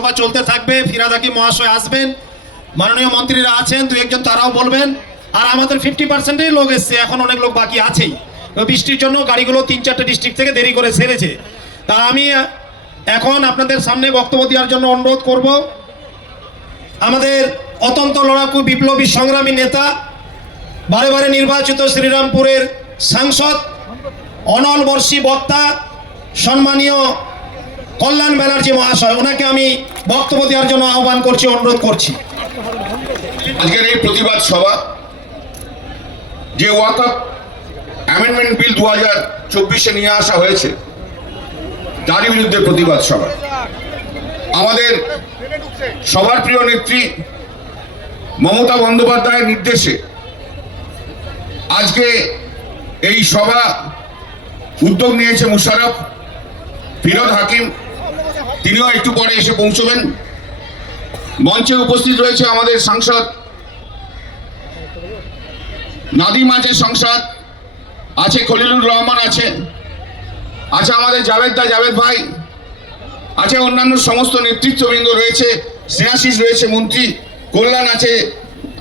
সভা চলতে থাকবে। ফিরহাদ হাকিম মহাশয় আসবেন, মাননীয় মন্ত্রীরা আছেন, দু একজন তারাও বলবেন। আর আমাদের 50%-ই লোক এসছে, এখন অনেক লোক বাকি আছেই। বৃষ্টির জন্য গাড়িগুলো 3-4টে ডিস্ট্রিক্ট থেকে দেরি করে সেরেছে। তা আমি এখন আপনাদের সামনে বক্তব্য দেওয়ার জন্য অনুরোধ করব আমাদের অত্যন্ত লড়াকু বিপ্লবী সংগ্রামী নেতা, বারে বারে নির্বাচিত শ্রীরামপুরের সাংসদ, অনল বর্ষী বক্তা, সম্মানীয় কল্যাণ ব্যানার্জি মহাশয়, ওনাকে আমি বক্তব্য দেওয়ার জন্য আহ্বান করছি, অনুরোধ করছি। আজকের এই প্রতিবাদ সভা যে ওয়াকফ অ্যামেন্ডমেন্ট বিল 2024-এ নিয়ে আসা হয়েছে তারই বিরুদ্ধে প্রতিবাদ সভা। আমাদের সবার প্রিয় নেত্রী মমতা বন্দ্যোপাধ্যায়ের নির্দেশে আজকে এই সভা উদ্যোগ নিয়েছে মুশারফ ফিরহাদ হাকিম, তিনিও একটু পরে এসে পৌঁছবেন। মঞ্চে উপস্থিত রয়েছে আমাদের সাংসদ নাদিম, আছে সংসদ, আছে খলিলুর রহমান, আছে আমাদের জাভেদ ভাই, আছে অন্যান্য সমস্ত নেতৃত্ববৃন্দ রয়েছে, স্নেহাশিস রয়েছে, মন্ত্রী কল্যাণ আছে,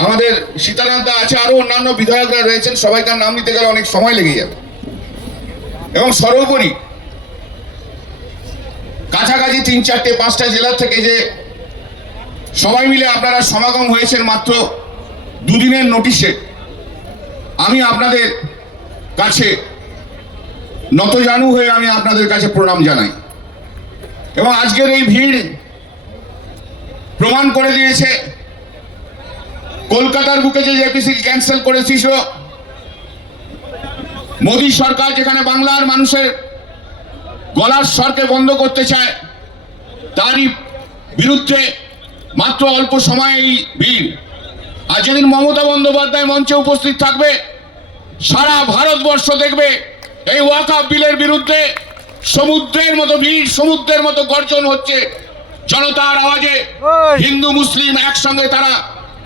আমাদের সীতানাথ দা আছে, আরো অন্যান্য বিধায়করা রয়েছেন। সবাইকার নাম নিতে গেলে অনেক সময় লেগে যাবে। এবং সর্বোপরি কাছাকাছি 3-4-5টা জেলা থেকে যে সবাই মিলে আপনারা সমাগম হয়েছেন মাত্র দুদিনের নোটিশে, আমি আপনাদের কাছে নতজানু হয়ে আমি আপনাদের কাছে প্রণাম জানাই। এবং আজকের এই ভিড় প্রমাণ করে দিয়েছে কলকাতার বুকে যে জেপিসি ক্যান্সেল করেছিল মোদী সরকার, যেখানে বাংলার মানুষের গলার স্বরকে বন্ধ করতে চায়, তারই বিরুদ্ধে মাত্র অল্প সময়ে এই ভিড়। আর যেদিন মমতা বন্দ্যোপাধ্যায় মঞ্চে উপস্থিত থাকবে, সারা ভারতবর্ষ দেখবে এই ওয়াকফ বিলের বিরুদ্ধে সমুদ্রের মতো ভিড়, সমুদ্রের মতো গর্জন হচ্ছে। জনতার আওয়াজে হিন্দু মুসলিম একসঙ্গে তারা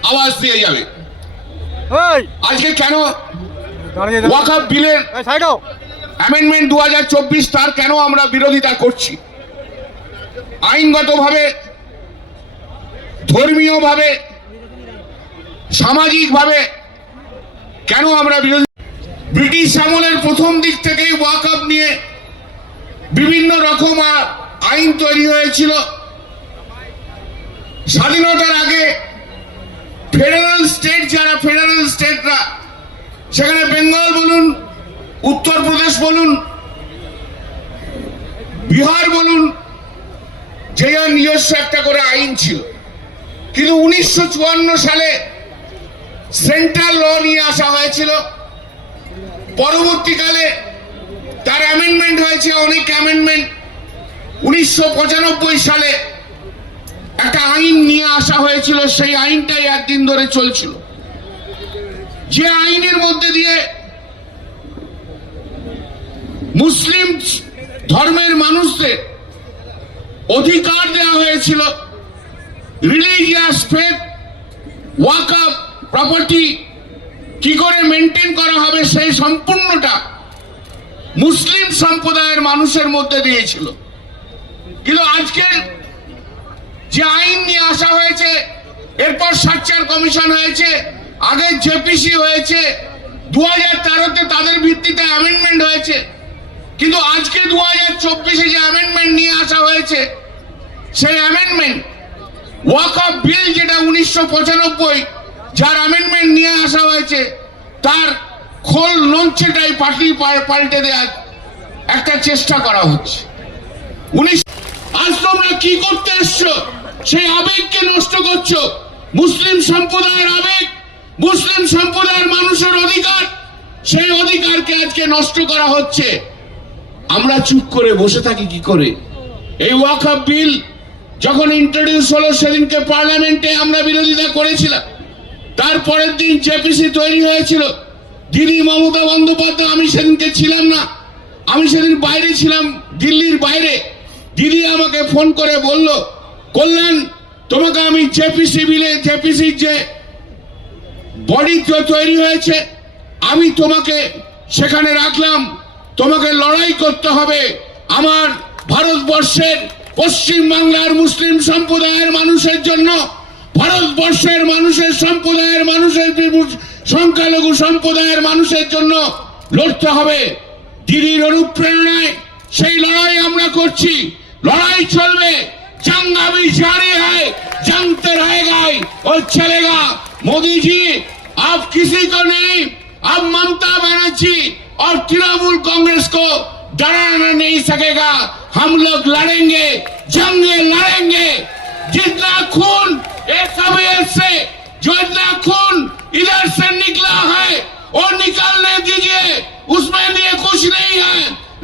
আওয়াজ দিয়ে যাবে। আজকে কেন ওয়াকফ বিলের অ্যামেন্ডমেন্ট 2024 তার কেন আমরা বিরোধিতা করছি? আইনগতভাবে, ধর্মীয়ভাবে, সামাজিকভাবে কেন আমরা বিরোধী? ব্রিটিশ আমলের প্রথম দিক থেকেই ওয়াকফ নিয়ে বিভিন্ন রকম আইন তৈরি হয়েছিল। স্বাধীনতার আগে ফেডারেল স্টেটরা, সেখানে বেঙ্গল বলুন, উত্তরপ্রদেশ বলুন, বিহার বলুন, যে নিজস্ব একটা করে আইন ছিল। কিন্তু 1954 সালে সেন্ট্রাল ল নিয়ে আসা হয়েছিল। পরবর্তীকালে তার অ্যামেন্ডমেন্ট হয়েছে, অনেক অ্যামেন্ডমেন্ট। 1995 সালে একটা আইন নিয়ে আসা হয়েছিল, সেই আইনটাই একদিন ধরে চলছিল, যে আইনের মধ্যে দিয়ে মুসলিম ধর্মের মানুষদের অধিকার দেওয়া হয়েছিল রিলিজিয়াস ফেথ, ওয়াকফ প্রপার্টি কি করে মেনটেন করা হবে সেই সম্পূর্ণটা মুসলিম সম্প্রদায়ের মানুষের মধ্যে দিয়েছিল। কিন্তু আজকের যে আইন নিয়ে আসা হয়েছে, এরপর সার্চার কমিশন হয়েছে, আগে জেপিসি হয়েছে, 2013-তে তাদের ভিত্তিতে অ্যামেন্ডমেন্ট হয়েছে। কিন্তু আজকে 2024-এ যে অ্যামেন্ডমেন্ট নিয়ে আসা হয়েছে, সেই অ্যামেন্ডমেন্ট ওয়াকফ বিল যেটা 1995 যার অ্যামেন্ডমেন্ট নিয়ে আসা হয়েছে, তার খোল নঞ্চেটাই পাল্টে দেওয়ার একটা চেষ্টা করা হচ্ছে। আজ তোমরা কি করতে এসছো? সেই আবেগকে নষ্ট করছো। মুসলিম সম্প্রদায়ের আবেগ, মুসলিম সম্প্রদায়ের মানুষের অধিকার, সেই অধিকারকে আজকে নষ্ট করা হচ্ছে। আমরা চুপ করে বসে থাকি কি করে? এই ওয়াকফ বিল যখন ইন্ট্রোডিউস হলো, সেদিনকে পার্লামেন্টে আমরা বিরোধিতা করেছিলাম। তারপরের দিন জেপিসি তৈরি হয়েছিল। দিদি মমতা বন্দ্যোপাধ্যায়, আমি সেদিনকে ছিলাম না, আমি সেদিন বাইরে ছিলাম, দিল্লির বাইরে। দিদি আমাকে ফোন করে বলল, কল্যাণ, তোমাকে আমি জেপিসির যে বডি তৈরি হয়েছে, আমি তোমাকে সেখানে রাখলাম। তোমাকে লড়াই করতে হবে আমার ভারতবর্ষের পশ্চিম বাংলার মুসলিম সম্প্রদায়ের মানুষের জন্য, ভারতবর্ষের মানুষের সংখ্যালঘু সম্প্রদায়ের মানুষের জন্য লড়তে হবে। দিদির অনুপ্রেরণায় সেই লড়াই আমরা করছি। লড়াই চলবে, जंग अभी जारी है, जंग तो रहेगा ही और चलेगा। मोदी जी आप किसी को नहीं, अब ममता बनर्जी और तृणमूल कांग्रेस को डराना नहीं सकेगा। हम लोग लड़ेंगे, जंग लड़ेंगे। जितना खून एक कबीयत से, जो इतना खून इधर से निकला है वो निकालने दीजिए, उसमें लिए कुछ नहीं है,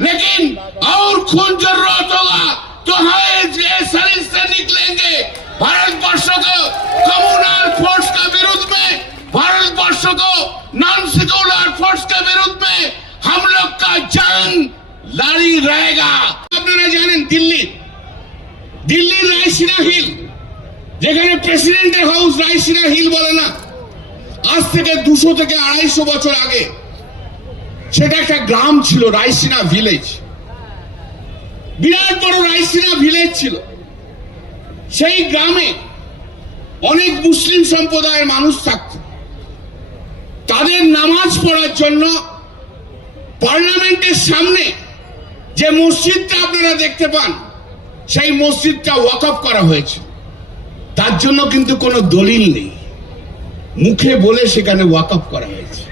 लेकिन और खून जरूरत होगा तो हम शरीर से निकलेंगे। भारतवर्ष को कम्युनल फोर्स के विरुद्ध में, भारतवर्ष को नॉन सेक्युलर फोर्स के विरुद्ध में हम लोग का जंग जारी रहेगा। আপনারা জানেন দিল্লির রাইসিনা হিল, যেখানে প্রেসিডেন্টের হাউস রাইসিনা হিল বলে না, আজ থেকে 200 থেকে 250 বছর আগে সেটা একটা গ্রাম ছিল, রাইসিনা ভিলেজ। বিরাট বড় রাইসিনা ভিলেজ ছিল। সেই গ্রামে অনেক মুসলিম সম্প্রদায়ের মানুষ থাকত। তাদের নামাজ পড়ার জন্য পার্লামেন্টের সামনে যে মসজিদটা আপনারা দেখতে পান, সেই মসজিদটা ওয়াকফ করা হয়েছে। তার জন্য কিন্তু কোনো দলিল নেই, মুখে বলে সেখানে ওয়াকফ করা হয়েছে,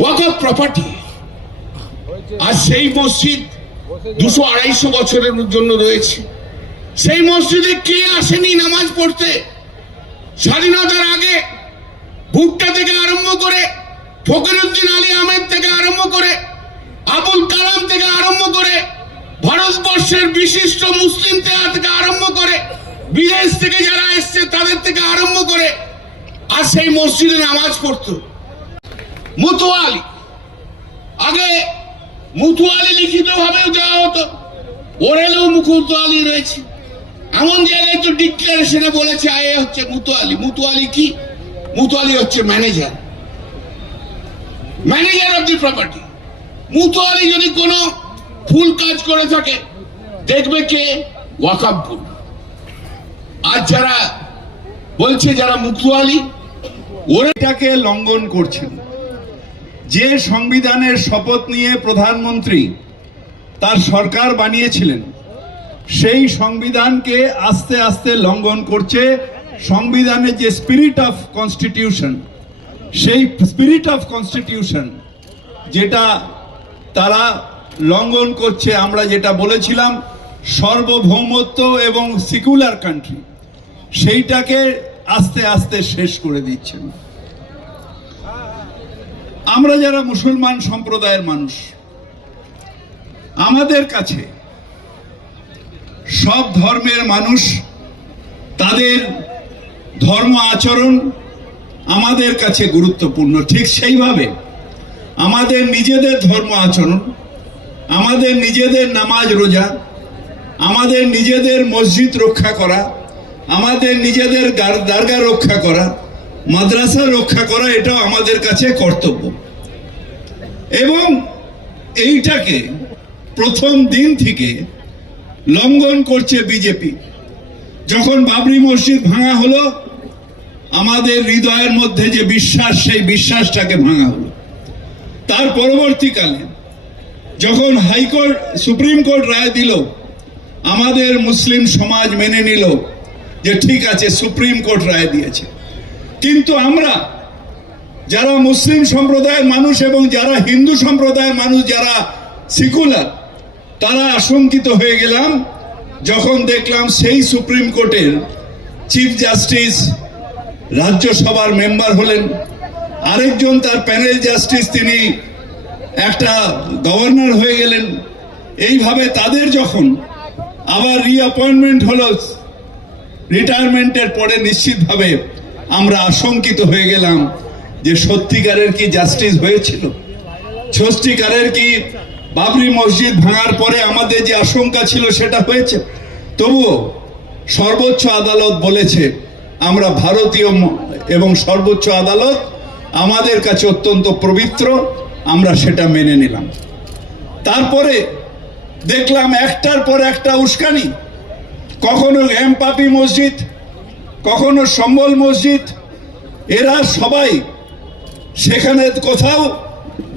ওয়াকফ প্রপার্টি। আর সেই মসজিদ 200-250 বছরের জন্য রয়েছে। সেই মসজিদে কে আসেনি নামাজ পড়তে? স্বাধীনতার আগে ভুট্টা থেকে আরম্ভ করে, ফখরুদ্দিন আলী আহমেদ থেকে আরম্ভ করে, আবুল কালাম থেকে আরম্ভ করে, ভারতবর্ষের বিশিষ্ট মুসলিম থেকে আরম্ভ করে, বিদেশ থেকে যারা এসছে তাদের থেকে আরম্ভ করে, আর সেই মসজিদে নামাজ পড়তো। মুতোয়ালি, আগে মুতোয়ালি লিখিত ভাবে দেওয়া হতো, ওরেলেও মুতোয়ালি রয়েছে। এমন জায়গায় তো ডিক্লারেশনে বলেছে এ হচ্ছে মুতোয়ালি। মুতোয়ালি কি? মুতোয়ালি হচ্ছে ম্যানেজার অফ দি প্রপার্টি। মুতোয়ালি যদি কোনো ভুল কাজ করে থাকে, দেখবে কে? ওয়াকফ বোর্ড। আর যারা বলছে যারা মুতোয়ালি, ওটাকে লঙ্ঘন করছেন। যে সংবিধানের শপথ নিয়ে প্রধানমন্ত্রী তার সরকার বানিয়েছিলেন, সেই সংবিধানকে আস্তে আস্তে লঙ্ঘন করছে। সংবিধানের যে স্পিরিট অফ কনস্টিটিউশন, সেই স্পিরিট অফ কনস্টিটিউশন যেটা তারা লঙ্ঘন করছে। আমরা যেটা বলেছিলাম সার্বভৌমত্ব এবং সেকুলার কান্ট্রি, সেইটাকে আস্তে আস্তে শেষ করে দিচ্ছেন। আমরা যারা মুসলমান সম্প্রদায়ের মানুষ, আমাদের কাছে সব ধর্মের মানুষ, তাদের ধর্ম আচরণ আমাদের কাছে গুরুত্বপূর্ণ। ঠিক সেইভাবে আমাদের নিজেদের ধর্ম আচরণ, আমাদের নিজেদের নামাজ রোজা, আমাদের নিজেদের মসজিদ রক্ষা করা, আমাদের নিজেদের দরগা রক্ষা করা, মাদ্রাসা রক্ষা করা, এটাও আমাদের কাছে কর্তব্য। এবং এইটাকে প্রথম দিন থেকে লঙ্ঘন করছে বিজেপি। যখন বাবরি মসজিদ ভাঙা হলো, আমাদের হৃদয়ের মধ্যে যে বিশ্বাস, সেই বিশ্বাসটাকে ভাঙা হলো। তার পরবর্তীকালে যখন হাইকোর্ট, সুপ্রিম কোর্ট রায় দিল, আমাদের মুসলিম সমাজ মেনে নিল যে ঠিক আছে, সুপ্রিম কোর্ট রায় দিয়েছে। কিন্তু আমরা যারা মুসলিম সম্প্রদায়ের মানুষ এবং যারা হিন্দু সম্প্রদায়ের মানুষ, যারা সেকুলার, তারা আশঙ্কিত হয়ে গেলাম যখন দেখলাম সেই সুপ্রিম কোর্টের চিফ জাস্টিস রাজ্যসভার মেম্বার হলেন, আরেকজন তার প্যানেল জাস্টিস তিনি একটা গভর্নর হয়ে গেলেন। এইভাবে তাদের যখন আবার রিঅ্যাপয়েন্টমেন্ট হলো রিটায়ারমেন্টের পরে, নিশ্চিতভাবে আমরা আশঙ্কিত হয়ে গেলাম যে সত্যিকারের কি জাস্টিস হয়েছিল? সত্যিকারের কি বাবরি মসজিদ ভাঙার পরে আমাদের যে আশঙ্কা ছিল সেটা হয়েছে? তবুও সর্বোচ্চ আদালত বলেছে আমরা ভারতীয়, এবং সর্বোচ্চ আদালত আমাদের কাছে অত্যন্ত পবিত্র, আমরা সেটা মেনে নিলাম। তারপরে দেখলাম একটার পর একটা উস্কানি, কখনো হেমপাপি মসজিদ, কখনো সম্বল মসজিদ, এরা সবাই সেখানে কোথাও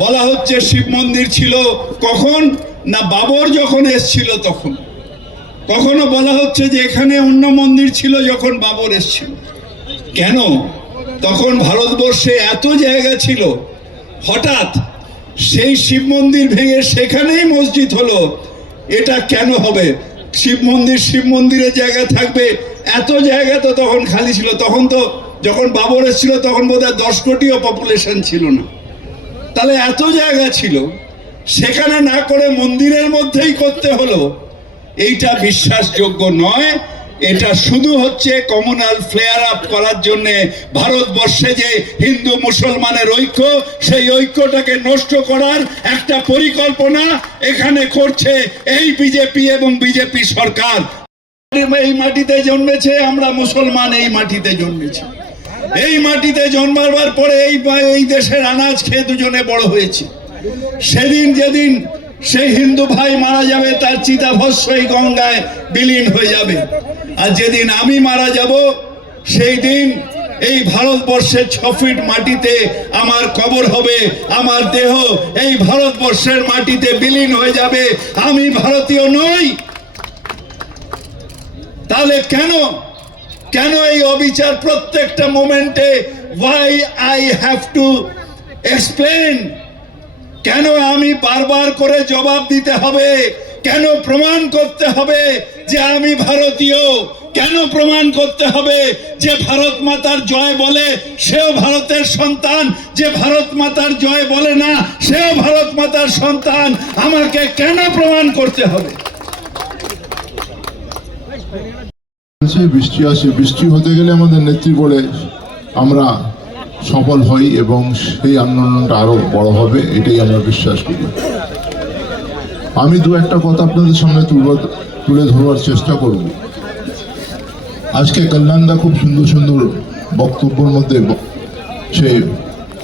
বলা হচ্ছে শিব মন্দির ছিল কখন না বাবর যখন এসছিল তখন, কখনো বলা হচ্ছে যে এখানে অন্য মন্দির ছিল যখন বাবর এসছিল। কেন তখন ভারতবর্ষে এত জায়গা ছিল, হঠাৎ সেই শিব মন্দির ভেঙে সেখানেই মসজিদ হলো, এটা কেন হবে? শিব মন্দিরের জায়গা থাকবে, এত জায়গা তো তখন খালি ছিল। তখন তো যখন বাবর এসেছিল তখন বোধহয় 10 কোটিও পপুলেশন ছিল না, তাহলে এত জায়গা ছিল, সেখানে না করে মন্দিরের মধ্যেই করতে হলো। এইটা বিশ্বাসযোগ্য নয়। এটা শুধু হচ্ছে কমিউনাল ফ্লেয়ার আপ করার জন্য ভারতবর্ষে যে হিন্দু মুসলমানের ঐক্য, সেই ঐক্যটাকে নষ্ট করার একটা পরিকল্পনা এখানে করছে এই বিজেপি এবং বিজেপি সরকার। এই মাটিতে জন্মেছে, আমরা মুসলমান এই মাটিতে জন্মেছি, এই মাটিতে জন্মাবার পরে এই দেশের আনাজ খেয়ে দুজনে বড় হয়েছে। সেদিন যেদিন সেই হিন্দু ভাই মারা যাবে তার চিতাভস্ম এই গঙ্গায় বিলীন হয়ে যাবে, আর যেদিন আমি মারা যাব সেই দিন এই ভারতবর্ষের 6 ফিট মাটিতে আমার কবর হবে, আমার দেহ এই ভারতবর্ষের মাটিতে বিলীন হয়ে যাবে। আমি ভারতীয় নই। তাহলে কেন এই অবিচার প্রত্যেকটা মোমেন্টে? Why I have to explain? কেন আমি বারবার করে জবাব দিতে হবে? কেন প্রমাণ করতে হবে যে আমি ভারতীয়? কেন প্রমাণ করতে হবে যে ভারত মাতার জয় বলে সেও ভারতের সন্তান, যে ভারত মাতার জয় বলে না সেও ভারত মাতার সন্তান? আমাকে কেন প্রমাণ করতে হবে? বৃষ্টি আসে, বৃষ্টি হতে গেলে আমাদের নেত্রী বলে আমরা সফল হই এবং সেই আন্দোলনটা আরো বড় হবে, এটাই আমরা বিশ্বাস করি। আমি দু একটা কথা আপনাদের সামনে তুলে ধরবার চেষ্টা করব। আজকে কল্যাণদা খুব সুন্দর সুন্দর বক্তব্যের মধ্যে সে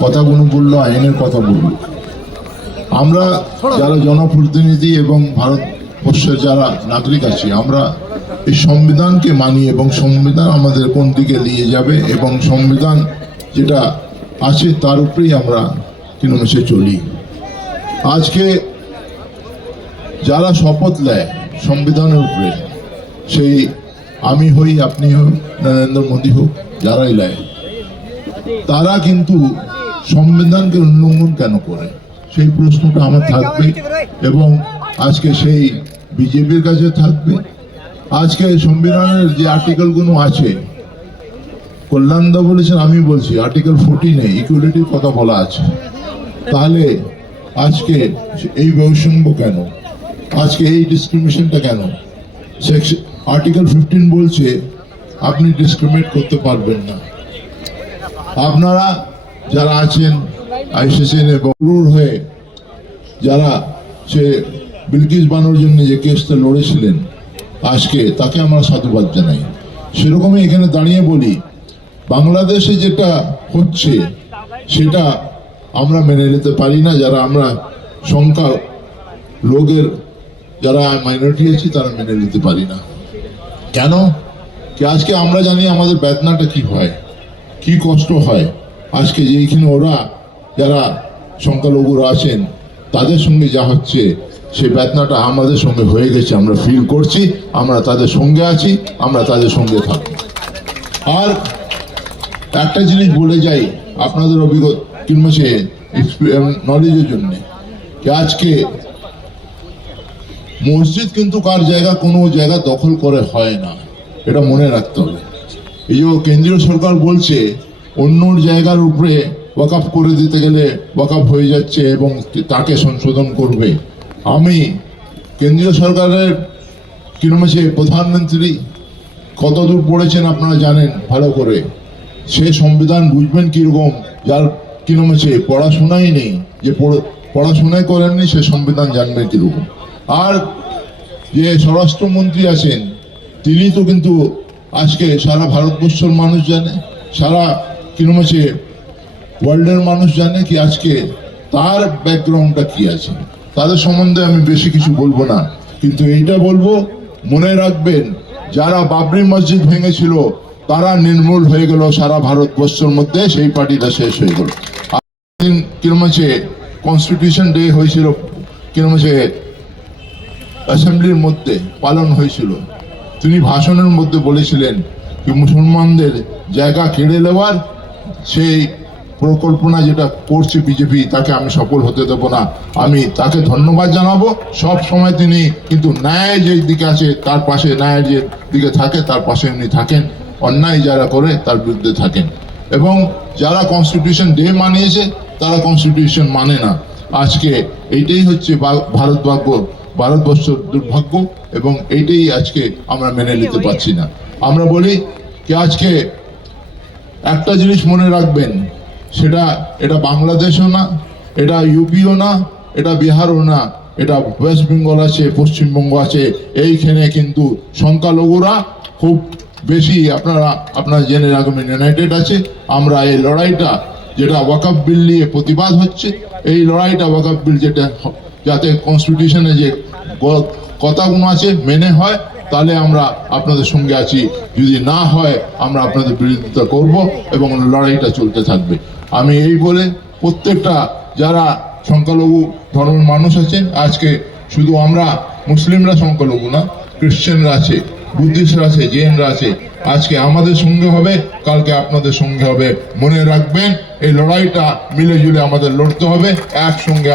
কথাগুলো বললো, আইনের কথা বললো। আমরা যারা জনপ্রতিনিধি এবং ভারতবর্ষের যারা নাগরিক আছি, আমরা এই সংবিধানকে মানি এবং সংবিধান আমাদের কোন দিকে নিয়ে যাবে এবং সংবিধান যেটা আছে তার উপরেই আমরা কিলোমিটার চলি। আজকে যারা শপথ নেয় সংবিধানের উপরে, সেই আমি হই, আপনি হোক, নরেন্দ্র মোদী হোক, যারাই নেয়, তারা কিন্তু সংবিধানকে উল্লঙ্ঘন কেন করে সেই প্রশ্নটা আমার থাকবে এবং আজকে সেই বিজেপির কাছে থাকবে। আজকে সংবিধানের যে আর্টিকেলগুলো আছে, কল্যাণদা বলেছেন, আমি বলছি আর্টিকেল 14-এ ইকুয়ালিটির কথা বলা আছে। তাহলে আজকে এই বৈষম্য কেন? আজকে এই ডিসক্রিমিনেশনটা কেন? আর্টিকেল 15 বলছে আপনি ডিসক্রিমিনেট করতে পারবেন না। আপনারা যারা আছেন আইসিসিএন এবং হয়ে যারা সে বিলকিস বানোর জন্য যে কেসটা লড়েছিলেন, আজকে তাকে আমরা সাধুবাদ জানাই। সেরকমই এখানে দাঁড়িয়ে বলি, বাংলাদেশে যেটা হচ্ছে সেটা আমরা মেনে নিতে পারি না। যারা আমরা সংখ্যা লোকের যারা মাইনরিটি আছি তারা মেনে নিতে পারি না। কেন কি? আজকে আমরা জানি আমাদের বেদনাটা কি হয়, কি কষ্ট হয়। আজকে যেইখানে ওরা যারা সংখ্যালঘুরা আছেন তাদের সঙ্গে যা হচ্ছে, সেই বেদনাটা আমাদের সঙ্গে হয়ে গেছে, আমরা ফিল করছি, আমরা তাদের সঙ্গে আছি, আমরা তাদের সঙ্গে থাকি। আর একটা জিনিস বলে যাই আপনাদের অভিজ্ঞতা কিংবা সে নলেজের জন্য, যে আজকে মসজিদ কিন্তু কার জায়গা কোনো জায়গা দখল করে হয় না, এটা মনে রাখতে হবে। এই যে কেন্দ্রীয় সরকার বলছে অন্য জায়গার উপরে ওয়াকআপ করে দিতে গেলে ওয়াকআপ হয়ে যাচ্ছে এবং তাকে সংশোধন করবে। আমি কেন্দ্রীয় সরকারের কিরকম সে প্রধানমন্ত্রী কতদূর পড়েছেন আপনারা জানেন ভালো করে। সে সংবিধান বুঝবেন কিরকম, যার কিরকম সে পড়াশোনাই নেই, যে পড়াশোনাই করেননি সে সংবিধান জানবে কিরকম। আর যে স্বরাষ্ট্রমন্ত্রী আছেন তিনি তো কিন্তু আজকে সারা ভারতবর্ষের মানুষ জানে, সারা কিরকম সে ওয়ার্ল্ডের মানুষ জানে কি আজকে তার ব্যাকগ্রাউন্ডটা কি আছে। তাদের সম্বন্ধে আমি বেশি কিছু বলবো না, কিন্তু এইটা বলবো, মনে রাখবেন যারা বাবরি মসজিদ ভেঙেছিল তারা নির্মূল হয়ে গেল সারা ভারতবর্ষের মধ্যে, সেই পার্টিটা শেষ হয়ে গেল। কিরম আছে কনস্টিটিউশন ডে হয়েছিল, কিরম আছে অ্যাসেম্বলির মধ্যে পালন হয়েছিল, তিনি ভাষণের মধ্যে বলেছিলেন কি মুসলমানদের জায়গা কেড়ে নেওয়ার সেই পরিকল্পনা যেটা করছে বিজেপি, তাকে আমি সফল হতে দেব না। আমি তাকে ধন্যবাদ জানাবো। সব সময় তিনি কিন্তু ন্যায় যে দিকে আছে তার পাশে, ন্যায় যে দিকে থাকে তার পাশে উনি থাকেন, অন্যায় যারা করে তার বিরুদ্ধে থাকেন। এবং যারা কনস্টিটিউশন ডে মানিয়েছে তারা কনস্টিটিউশন মানে না। আজকে এইটাই হচ্ছে ভারতবর্ষের দুর্ভাগ্য, এবং এইটাই আজকে আমরা মেনে নিতে পারছি না। আমরা বলি কি আজকে একটা জিনিস মনে রাখবেন, সেটা এটা বাংলাদেশও না, এটা ইউপিও না, এটা বিহারও না, এটা ওয়েস্ট বেঙ্গল আছে, পশ্চিমবঙ্গ আছে। এইখানে কিন্তু সংখ্যালঘুরা খুব বেশি, আপনারা জেনে রাখবেন ইউনাইটেড আছে। আমরা এই লড়াইটা যেটা ওয়াকফ বিল নিয়ে প্রতিবাদ হচ্ছে, এই লড়াইটা ওয়াকফ বিল যেটা যাতে কনস্টিটিউশনে যে কথাগুলো আছে মেনে হয়, তাহলে আমরা আপনাদের সঙ্গে আছি। যদি না হয় আমরা আপনাদের বিরোধিতা করব এবং লড়াইটা চলতে থাকবে। আমি এই বলে প্রত্যেকটা যারা সংখ্যালঘু ধর্মের মানুষ আছেন, আজকে শুধু আমরা মুসলিমরা সংখ্যালঘু না, খ্রিশ্চানরা আছে, বুদ্ধিস্টরা আছে, জৈনরা আছে, আজকে আমাদের সঙ্গে হবে, কালকে আপনাদের সঙ্গে হবে। মনে রাখবেন এই লড়াইটা মিলে জুলে আমাদের লড়তে হবে, একসঙ্গে।